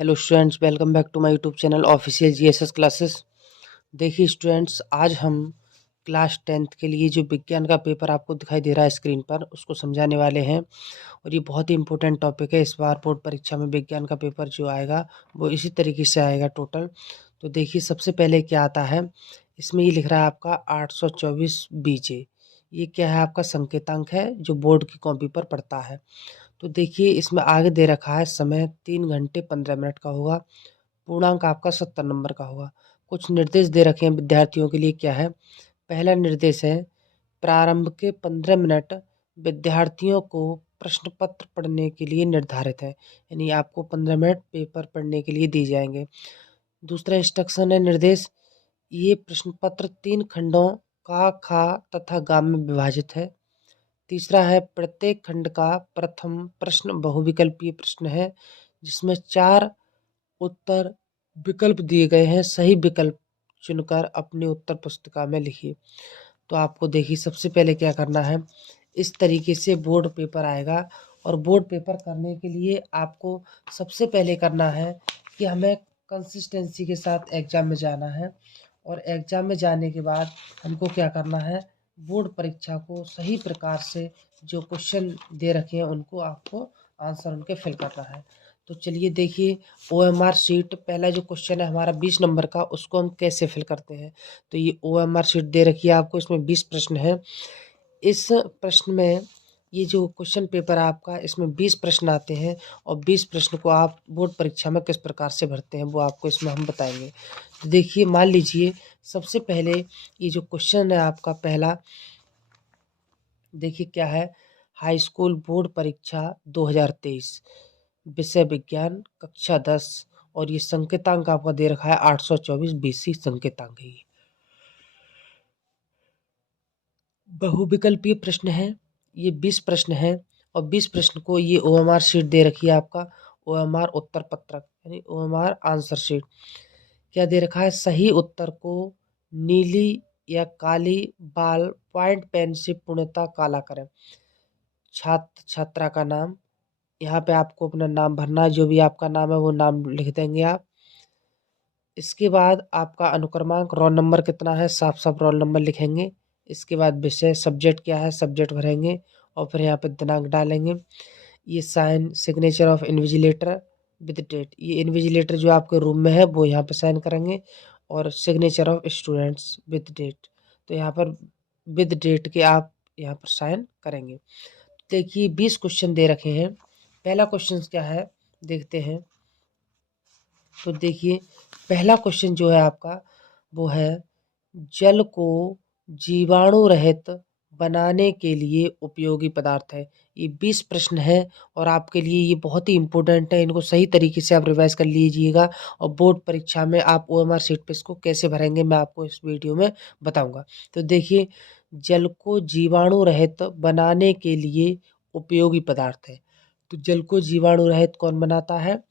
Hello students, welcome back to my YouTube channel official GSS classes. देखिए students, आज हम class 10th के लिए जो विज्ञान का पेपर आपको दिखाई दे रहा है स्क्रीन पर, उसको समझाने वाले हैं। और ये बहुत ही इंपॉर्टेंट टॉपिक है। इस बार बोर्ड परीक्षा में विज्ञान का पेपर जो आएगा वो इसी तरीके से आएगा टोटल। तो देखिए सबसे पहले क्या आता है, इसमें ये लिख रहा है आपका 824 बीजे। ये क्या है, आपका संकेतांक है जो बोर्ड की कॉपी पर पड़ता है। तो देखिए इसमें आगे दे रखा है समय 3 घंटे 15 मिनट का होगा। पूर्णांक आपका 70 नंबर का होगा। कुछ निर्देश दे रखे हैं विद्यार्थियों के लिए। क्या है, पहला निर्देश है प्रारंभ के 15 मिनट विद्यार्थियों को प्रश्न पत्र पढ़ने के लिए निर्धारित है, यानी आपको 15 मिनट पेपर पढ़ने के लिए दिए जाएंगे। दूसरा इंस्ट्रक्शन है निर्देश, ये प्रश्न पत्र 3 खंडों का खा तथा गा में विभाजित है। तीसरा है प्रत्येक खंड का प्रथम प्रश्न बहुविकल्पीय प्रश्न है जिसमें 4 उत्तर विकल्प दिए गए हैं। सही विकल्प चुनकर अपनी उत्तर पुस्तिका में लिखिए। तो आपको देखिए सबसे पहले क्या करना है, इस तरीके से बोर्ड पेपर आएगा। और बोर्ड पेपर करने के लिए आपको सबसे पहले करना है कि हमें कंसिस्टेंसी के साथ एग्ज़ाम में जाना है। और एग्ज़ाम में जाने के बाद हमको क्या करना है, बोर्ड परीक्षा को सही प्रकार से जो क्वेश्चन दे रखे हैं उनको आपको आंसर उनके फिल करना है। तो चलिए देखिए, ओएमआर शीट पहला जो क्वेश्चन है हमारा 20 नंबर का, उसको हम कैसे फिल करते हैं। तो ये ओएमआर शीट दे रखी है आपको, इसमें 20 प्रश्न है। इस प्रश्न में ये जो क्वेश्चन पेपर है आपका, इसमें 20 प्रश्न आते हैं। और 20 प्रश्न को आप बोर्ड परीक्षा में किस प्रकार से भरते हैं वो आपको इसमें हम बताएंगे। तो देखिए मान लीजिए सबसे पहले ये जो क्वेश्चन है आपका पहला, देखिए क्या है, हाई स्कूल बोर्ड परीक्षा 2023 विषय विज्ञान कक्षा 10। और ये संकेतांक आपका दे रखा है 824 बीसी संकेतांक है ये। बहुविकल्पीय प्रश्न है, ये 20 प्रश्न है। और 20 प्रश्न को ये ओएमआर शीट दे रखी है आपका, ओएमआर उत्तर पत्रक यानी ओएमआर आंसर शीट। क्या दे रखा है, सही उत्तर को नीली या काली बाल पॉइंट पेन से पूर्णतः काला करें। छात्र छात्रा का नाम, यहाँ पे आपको अपना नाम भरना है, जो भी आपका नाम है वो नाम लिख देंगे आप। इसके बाद आपका अनुक्रमांक, रोल नंबर कितना है, साफ साफ रोल नंबर लिखेंगे। इसके बाद विषय सब्जेक्ट क्या है, सब्जेक्ट भरेंगे। और फिर यहाँ पे दिनांक डालेंगे। ये sign signature of invigilator with date, ये इन्विजिलेटर जो आपके रूम में है वो यहाँ पे साइन करेंगे। और signature of students with date, तो यहाँ पर विद डेट के आप यहाँ पर साइन करेंगे। देखिए 20 क्वेश्चन दे रखे हैं। पहला क्वेश्चन क्या है देखते हैं। तो देखिए पहला क्वेश्चन जो है आपका वो है, जल को जीवाणु रहित बनाने के लिए उपयोगी पदार्थ है। ये 20 प्रश्न है और आपके लिए ये बहुत ही इंपॉर्टेंट है। इनको सही तरीके से आप रिवाइज कर लीजिएगा। और बोर्ड परीक्षा में आप ओएमआर शीट पे इसको कैसे भरेंगे मैं आपको इस वीडियो में बताऊंगा। तो देखिए, जल को जीवाणु रहित बनाने के लिए उपयोगी पदार्थ है। तो जल को जीवाणु रहित कौन बनाता है,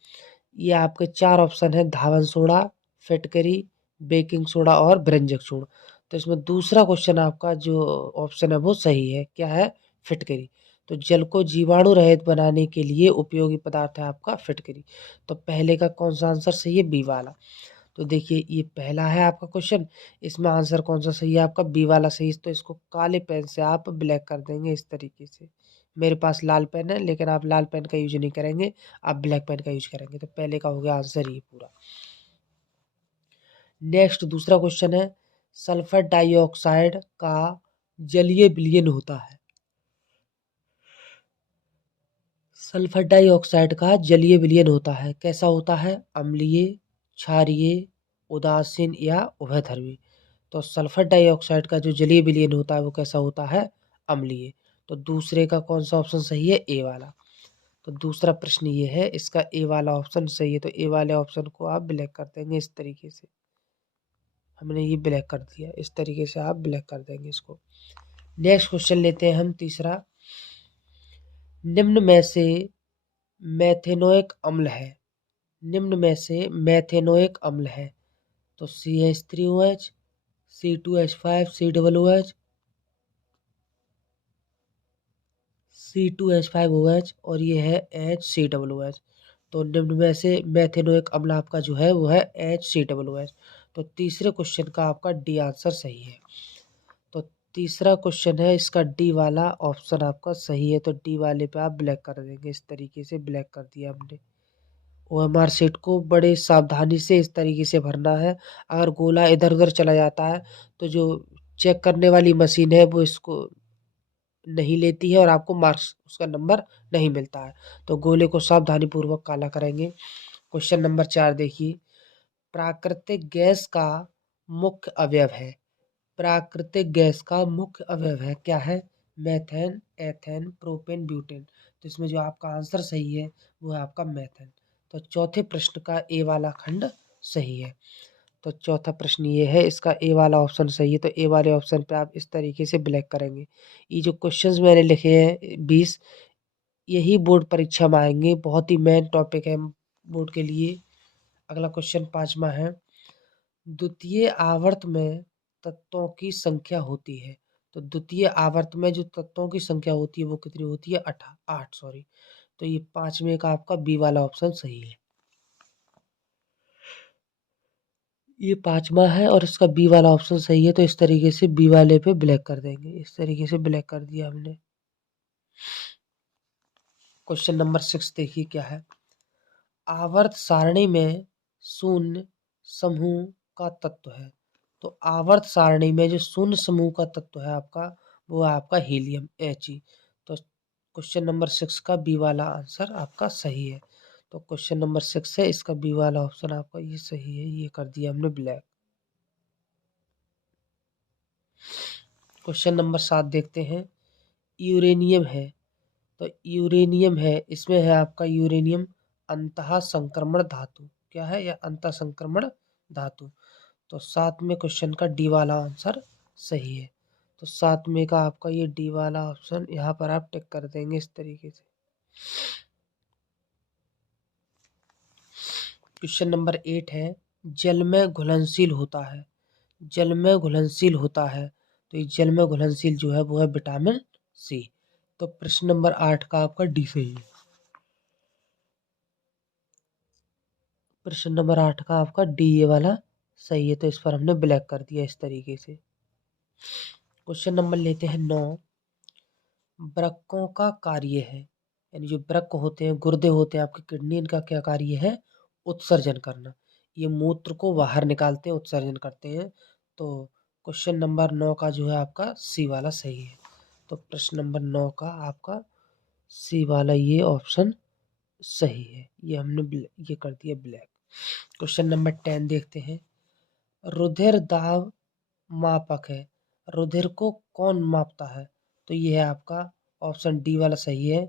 ये आपके 4 ऑप्शन है, धावन सोडा, फिटकरी, बेकिंग सोडा और व्यंजक चूर्ण। तो इसमें दूसरा क्वेश्चन आपका जो ऑप्शन है वो सही है, क्या है, फिटकरी। तो जल को जीवाणु रहित बनाने के लिए उपयोगी पदार्थ है आपका फिटकरी। तो पहले का कौन सा आंसर सही है, बी वाला। तो देखिए ये पहला है आपका क्वेश्चन, इसमें आंसर कौन सा सही है आपका, बी वाला सही। तो इसको काले पेन से आप ब्लैक कर देंगे इस तरीके से। मेरे पास लाल पेन है लेकिन आप लाल पेन का यूज नहीं करेंगे, आप ब्लैक पेन का यूज करेंगे। तो पहले का हो गया आंसर ये पूरा। नेक्स्ट दूसरा क्वेश्चन है, सल्फर डाइऑक्साइड का जलीय विलयन होता है। सल्फर डाइऑक्साइड का जलीय विलयन होता है, कैसा होता है, अम्लीय, क्षारीय, उदासीन या उभयधर्मी। तो सल्फर डाइऑक्साइड का जो जलीय विलयन होता है वो कैसा होता है, अम्लीय। तो दूसरे का कौन सा ऑप्शन सही है, ए वाला। तो दूसरा प्रश्न ये है, इसका ए वाला ऑप्शन सही है। तो ए वाले ऑप्शन को आप ब्लैक कर देंगे इस तरीके से। हमने ये ब्लैक कर दिया, इस तरीके से आप ब्लैक कर देंगे इसको। नेक्स्ट क्वेश्चन लेते हैं हम तीसरा, निम्न में से मैथेनोइक अम्ल है, निम्न में से मैथेनोइक अम्ल है। तो CH3OH, C2H5, COOH, C2H5OH और ये है HCOOH। तो निम्न में से मेथेनोइक अम्ल आपका जो है वो है HCOOH। तो तीसरे क्वेश्चन का आपका डी आंसर सही है। तो तीसरा क्वेश्चन है इसका डी वाला ऑप्शन आपका सही है। तो डी वाले पे आप ब्लैक कर देंगे। इस तरीके से ब्लैक कर दिया हमने। ओएमआर शीट को बड़े सावधानी से इस तरीके से भरना है। अगर गोला इधर उधर चला जाता है तो जो चेक करने वाली मशीन है वो इसको नहीं लेती है और आपको मार्क्स उसका नंबर नहीं मिलता है। तो गोले को सावधानी पूर्वक काला करेंगे। क्वेश्चन नंबर 4 देखिए। प्राकृतिक गैस का मुख्य अवयव है। प्राकृतिक गैस का मुख्य अवयव है क्या है? Methane, ethane, propane, butane. तो इसमें जो आपका आंसर सही है वो है आपका मेथेन। तो चौथे प्रश्न का ए वाला खंड सही है। तो चौथा प्रश्न ये है, इसका ए वाला ऑप्शन सही है। तो ए वाले ऑप्शन पे आप इस तरीके से ब्लैक करेंगे। ये जो क्वेश्चंस मैंने लिखे हैं 20, यही बोर्ड परीक्षा में आएंगे। बहुत ही मेन टॉपिक है बोर्ड के लिए। अगला क्वेश्चन 5वां है। द्वितीय आवर्त में तत्वों की संख्या होती है। तो द्वितीय आवर्त में जो तत्वों की संख्या होती है वो कितनी होती है? 8 सॉरी। तो ये 5वें का आपका बी वाला ऑप्शन सही है। ये 5वां है और इसका बी वाला ऑप्शन सही है। तो इस तरीके से बी वाले पे ब्लैक कर देंगे। इस तरीके से ब्लैक कर दिया हमने। क्वेश्चन नंबर 6 देखिए क्या है। आवर्त सारणी में शून्य समूह का तत्व है। तो आवर्त सारणी में जो शून्य समूह का तत्व है आपका, वो है आपका हीलियम He। तो क्वेश्चन नंबर 6 का बी वाला आंसर आपका सही है। तो क्वेश्चन नंबर 6 है, इसका बी वाला ऑप्शन आपका ये सही है। ये कर दिया हमने ब्लैक। क्वेश्चन नंबर 7 देखते हैं। यूरेनियम है। तो यूरेनियम है, इसमें है आपका यूरेनियम अंतः संक्रमण धातु। क्या है? यह अंतः संक्रमण धातु। तो 7वें क्वेश्चन का डी वाला आंसर सही है। तो 7वें का आपका ये डी वाला ऑप्शन यहाँ पर आप टिक कर देंगे इस तरीके से। क्वेश्चन नंबर 8 है। जल में घुलनशील होता है। जल में घुलनशील होता है। तो ये जल में घुलनशील जो है वो है विटामिन सी। तो प्रश्न नंबर 8 का आपका डी सही है। प्रश्न नंबर 8 का आपका डी ये वाला सही है। तो इस पर हमने ब्लैक कर दिया इस तरीके से। क्वेश्चन नंबर लेते हैं 9। वृक्कों का कार्य है, यानी जो वृक्क होते हैं, गुर्दे होते हैं आपकी किडनी, इनका क्या कार्य है? उत्सर्जन करना। ये मूत्र को बाहर निकालते हैं, उत्सर्जन करते हैं। तो क्वेश्चन नंबर 9 का जो है आपका सी वाला सही है। तो प्रश्न नंबर 9 का आपका सी वाला ये ऑप्शन सही है। ये हमने ये कर दिया ब्लैक। क्वेश्चन नंबर 10 देखते हैं। रुधिर दाब मापक है। रुधिर को कौन मापता है? तो ये है आपका ऑप्शन डी वाला सही है,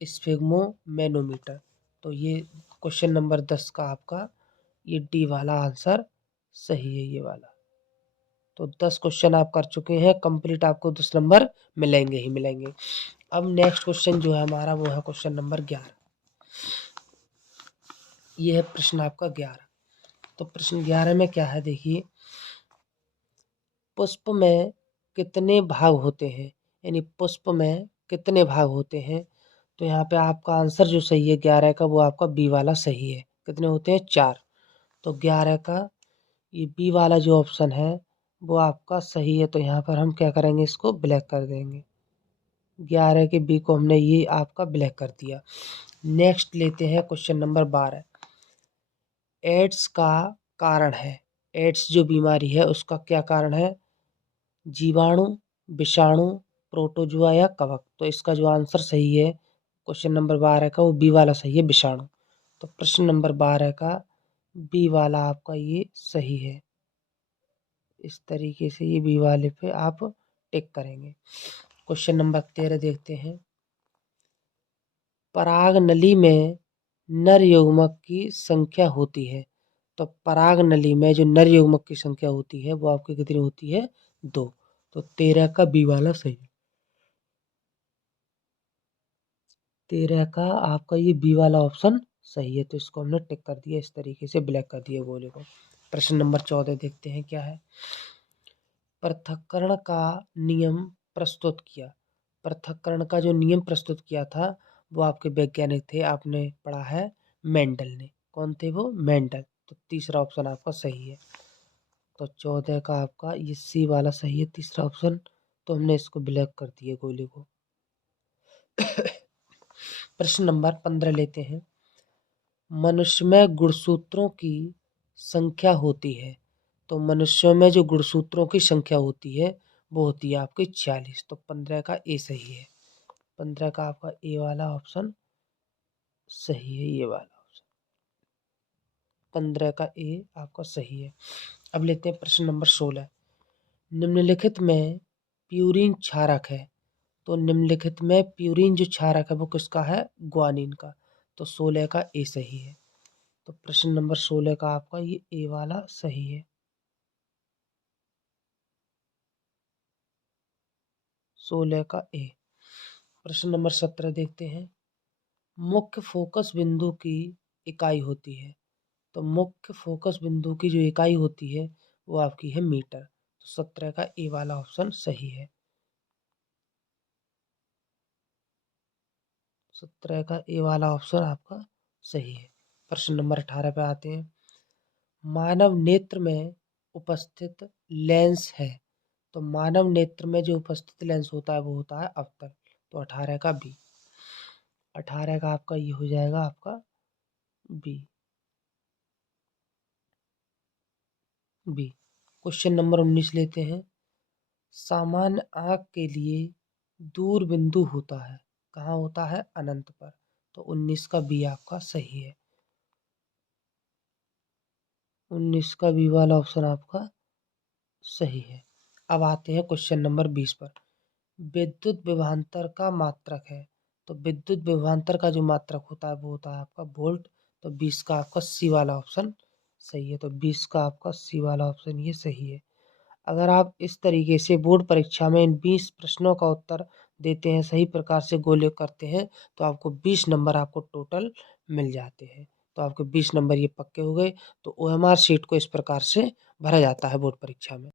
स्फिग्मोमेनोमीटर। तो ये क्वेश्चन नंबर 10 का आपका ये डी वाला आंसर सही है, ये वाला। तो 10 क्वेश्चन आप कर चुके हैं कंप्लीट। आपको 10 नंबर मिलेंगे ही मिलेंगे। अब नेक्स्ट क्वेश्चन जो है हमारा वो है क्वेश्चन नंबर 11। ये है प्रश्न आपका 11। तो प्रश्न 11 में क्या है देखिए। पुष्प में कितने भाग होते हैं? यानी पुष्प में कितने भाग होते हैं? तो यहाँ पे आपका आंसर जो सही है 11 का, वो आपका बी वाला सही है। कितने होते हैं? 4। तो 11 का ये बी वाला जो ऑप्शन है वो आपका सही है। तो यहाँ पर हम क्या करेंगे, इसको ब्लैक कर देंगे। 11 के बी को हमने ये आपका ब्लैक कर दिया। नेक्स्ट लेते हैं क्वेश्चन नंबर 12। एड्स का कारण है। एड्स जो बीमारी है उसका क्या कारण है? जीवाणु, विषाणु, प्रोटोजुआ या कवक। तो इसका जो आंसर सही है क्वेश्चन नंबर 12 का, वो बी वाला सही है, विषाणु। तो प्रश्न नंबर 12 का बी वाला आपका ये सही है। इस तरीके से ये बी वाले पे आप टिक करेंगे। क्वेश्चन नंबर 13 देखते हैं। पराग नली में नर युग्मक की संख्या होती है। तो पराग नली में जो नर युग्मक की संख्या होती है वो आपकी कितनी होती है? 2। तो 13 का बी वाला सही है। 13 का आपका ये बी वाला ऑप्शन सही है। तो इसको हमने टिक कर दिया, इस तरीके से ब्लैक कर दिया गोले को। प्रश्न नंबर 14 देखते हैं क्या है। पृथक्करण का नियम प्रस्तुत किया। पृथक्करण का जो नियम प्रस्तुत किया था वो आपके वैज्ञानिक थे, आपने पढ़ा है मेंडल ने। कौन थे वो? मेंडल। तो तीसरा ऑप्शन आपका सही है। तो 14 का आपका ये सी वाला सही है, तीसरा ऑप्शन। तो हमने इसको ब्लैक कर दिया गोले को। प्रश्न नंबर 15 लेते हैं। मनुष्य में गुणसूत्रों की संख्या होती है। तो मनुष्यों में जो गुणसूत्रों की संख्या होती है वो होती है आपकी 46। तो 15 का ए सही है। 15 का आपका ए वाला ऑप्शन सही है, ये वाला ऑप्शन 15 का ए आपका सही है। अब लेते हैं प्रश्न नंबर 16। निम्नलिखित में प्यूरिन क्षारक है। तो निम्नलिखित में प्यूरिन जो क्षारक है वो किसका है? ग्वानिन का। तो 16 का ए सही है। तो प्रश्न नंबर 16 का आपका ये ए वाला सही है। 16 का ए। प्रश्न नंबर 17 देखते हैं। मुख्य फोकस बिंदु की इकाई होती है। तो मुख्य फोकस बिंदु की जो इकाई होती है वो आपकी है मीटर। तो 17 का ए वाला ऑप्शन सही है। 17 का ए वाला ऑप्शन आपका सही है। प्रश्न नंबर 18 पे आते हैं। मानव नेत्र में उपस्थित लेंस है। तो मानव नेत्र में जो उपस्थित लेंस होता है वो होता है अवतल। तो 18 का बी। 18 का आपका ये हो जाएगा आपका बी। बी। क्वेश्चन नंबर 19 लेते हैं। सामान्य आंख के लिए दूर बिंदु होता है। कहाँ होता है? अनंत पर। तो 19 का बी आपका सही है। 19 का बी वाला ऑप्शन आपका सही है। अब आते हैं क्वेश्चन नंबर 20 पर। विद्युत विभवांतर का मात्रक है। तो विद्युत विभवांतर का जो मात्रक होता है वो होता है आपका वोल्ट। तो 20 का आपका सी वाला ऑप्शन सही है। तो 20 का आपका सी वाला ऑप्शन ये सही है। अगर आप इस तरीके से बोर्ड परीक्षा में इन 20 प्रश्नों का उत्तर देते हैं, सही प्रकार से गोले करते हैं, तो आपको 20 नंबर आपको टोटल मिल जाते हैं। तो आपके 20 नंबर ये पक्के हो गए। तो ओएमआर शीट को इस प्रकार से भरा जाता है बोर्ड परीक्षा में।